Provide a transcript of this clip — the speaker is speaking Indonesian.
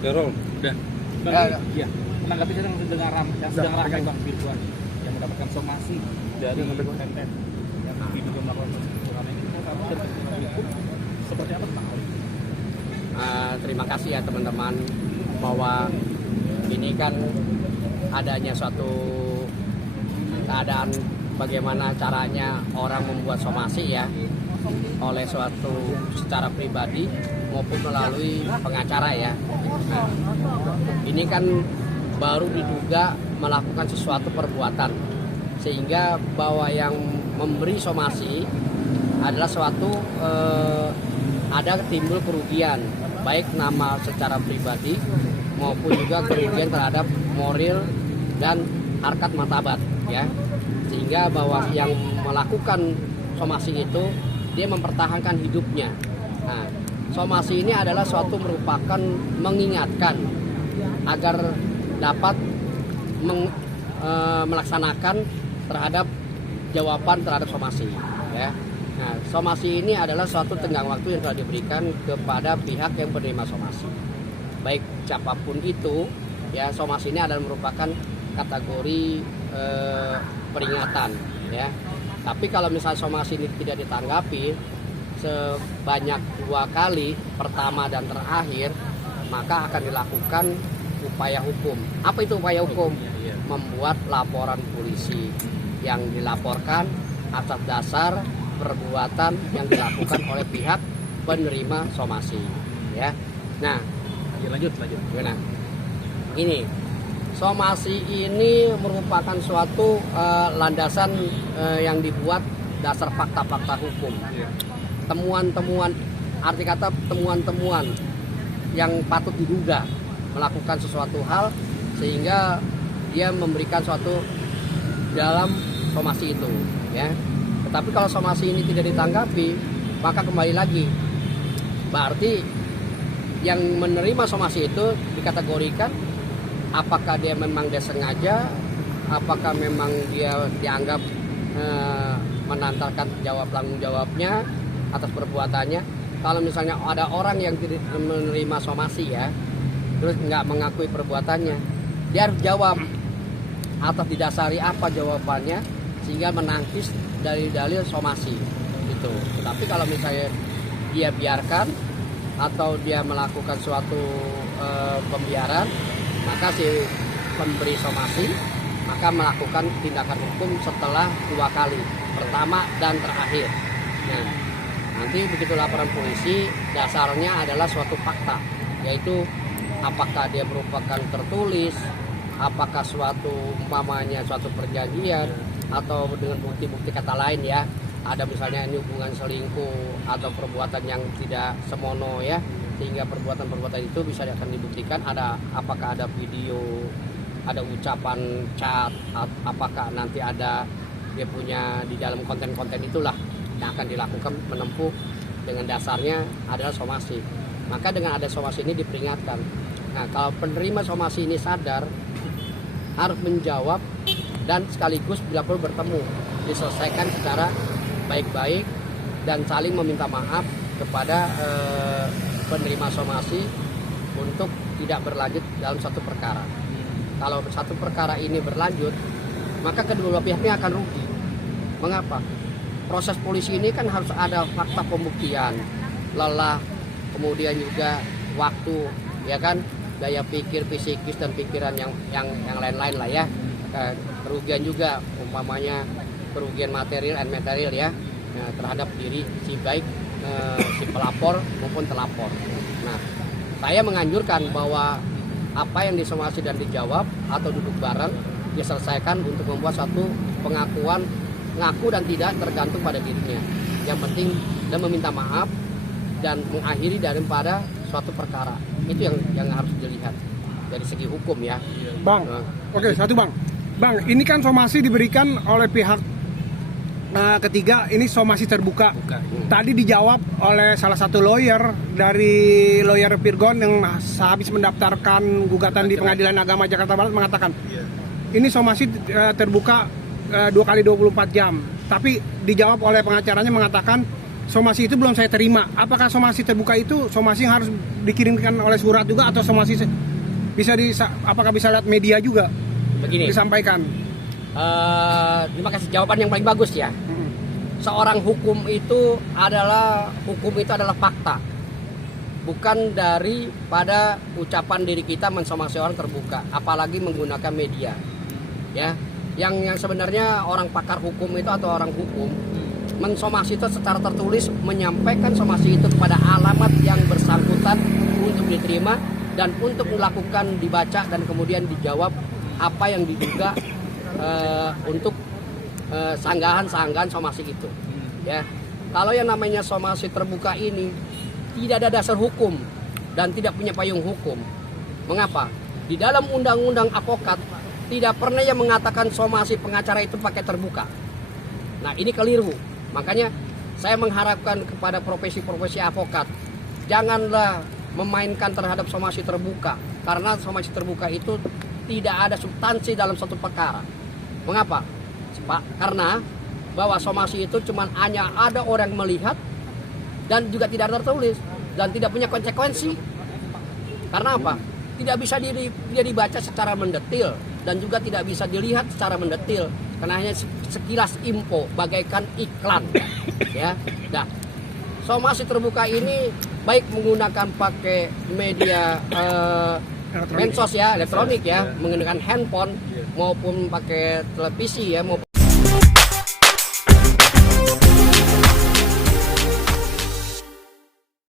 Darul. Udah. Ya. Iya. Menanggapi sedang ramai Bang Firwan yang mendapatkan somasi dari konten yang diduga melakukan kecurangan ini, kita tahu dari perspektif hukum seperti apa tentang hal ini? Terima kasih ya teman-teman, bahwa ini kan adanya suatu keadaan bagaimana caranya orang membuat somasi ya, oleh suatu secara pribadi maupun melalui pengacara ya. Nah, ini kan baru diduga melakukan sesuatu perbuatan, sehingga bahwa yang memberi somasi adalah suatu ada timbul kerugian, baik nama secara pribadi maupun juga kerugian terhadap moral dan harkat martabat ya, sehingga bahwa yang melakukan somasi itu dia mempertahankan hidupnya. Nah, somasi ini adalah suatu merupakan mengingatkan agar dapat melaksanakan terhadap jawaban terhadap somasi ya. Nah, somasi ini adalah suatu tenggang waktu yang telah diberikan kepada pihak yang menerima somasi, baik siapapun itu ya. Somasi ini adalah merupakan kategori peringatan ya. Tapi kalau misalnya somasi ini tidak ditanggapi sebanyak 2 kali, pertama dan terakhir, maka akan dilakukan upaya hukum. Apa itu upaya hukum? Membuat laporan polisi yang dilaporkan atas dasar perbuatan yang dilakukan oleh pihak penerima somasi ya. Nah, lanjut. nah, ini somasi ini merupakan suatu landasan yang dibuat dasar fakta-fakta hukum. Temuan-temuan, arti kata temuan-temuan yang patut diduga melakukan sesuatu hal sehingga dia memberikan suatu dalam somasi itu ya. Tetapi kalau somasi ini tidak ditanggapi, maka kembali lagi berarti yang menerima somasi itu dikategorikan apakah dia memang dia sengaja, apakah memang dia dianggap menantarkan tanggung jawabnya atas perbuatannya. Kalau misalnya ada orang yang menerima somasi ya, terus nggak mengakui perbuatannya, dia harus jawab atas didasari apa jawabannya sehingga menangkis dalil-dalil somasi itu. Tapi kalau misalnya dia biarkan atau dia melakukan suatu pembiaran, maka si pemberi somasi maka melakukan tindakan hukum setelah 2 kali, pertama dan terakhir. Nah, nanti begitu laporan polisi, dasarnya adalah suatu fakta, yaitu apakah dia merupakan tertulis, apakah suatu umpamanya suatu perjanjian, atau dengan bukti-bukti kata lain ya, ada misalnya ini hubungan selingkuh atau perbuatan yang tidak semono ya, sehingga perbuatan-perbuatan itu bisa akan dibuktikan. Ada apakah ada video, ada ucapan chat, apakah nanti ada dia punya di dalam konten-konten itulah yang akan dilakukan menempuh dengan dasarnya adalah somasi. Maka dengan ada somasi ini diperingatkan. Nah, kalau penerima somasi ini sadar harus menjawab dan sekaligus bila perlu bertemu, diselesaikan secara baik-baik dan saling meminta maaf kepada penerima somasi untuk tidak berlanjut dalam satu perkara. Kalau satu perkara ini berlanjut, maka kedua pihaknya akan rugi. Mengapa? Proses polisi ini kan harus ada fakta pembuktian, lelah, kemudian juga waktu, ya kan, daya pikir, psikis dan pikiran yang lain-lain lah ya. Kerugian juga, umpamanya kerugian material dan material ya, terhadap diri si baik si pelapor maupun terlapor. Nah, saya menganjurkan bahwa apa yang disomasi dan dijawab atau duduk bareng diselesaikan untuk membuat satu pengakuan, ngaku dan tidak tergantung pada dirinya. Yang penting dan meminta maaf dan mengakhiri daripada suatu perkara. Itu yang harus dilihat dari segi hukum ya. Bang, oke, satu Bang, ini kan somasi diberikan oleh pihak ketiga, ini somasi terbuka. Tadi dijawab oleh salah satu lawyer dari lawyer Virgon yang sehabis mendaftarkan gugatan di Pengadilan Agama Jakarta Barat mengatakan ini somasi terbuka 2 kali 24 jam. Tapi dijawab oleh pengacaranya mengatakan somasi itu belum saya terima. Apakah somasi terbuka itu somasi yang harus dikirimkan oleh surat juga atau somasi apakah bisa lihat media juga Begini, disampaikan? terima kasih jawaban yang paling bagus ya. Seorang hukum itu adalah fakta, bukan daripada ucapan diri kita mensomasi orang terbuka, apalagi menggunakan media. Ya, yang sebenarnya orang pakar hukum itu atau orang hukum mensomasi itu secara tertulis menyampaikan somasi itu kepada alamat yang bersangkutan untuk diterima dan untuk melakukan dibaca dan kemudian dijawab apa yang diduga untuk sanggahan somasi itu. Ya, kalau yang namanya somasi terbuka ini tidak ada dasar hukum dan tidak punya payung hukum. Mengapa? Di dalam undang-undang advokat tidak pernah yang mengatakan somasi pengacara itu pakai terbuka. Nah, ini keliru. Makanya saya mengharapkan kepada profesi-profesi advokat, janganlah memainkan terhadap somasi terbuka, karena somasi terbuka itu tidak ada substansi dalam satu perkara. Mengapa? Karena bahwa somasi itu cuma hanya ada orang melihat dan juga tidak tertulis dan tidak punya konsekuensi. Karena apa? Tidak bisa dibaca secara mendetil dan juga tidak bisa dilihat secara mendetil karena hanya sekilas info bagaikan iklan. Ya, nah, somasi terbuka ini baik menggunakan pakai media medsos ya, elektronik ya, menggunakan handphone maupun pakai televisi ya, maupun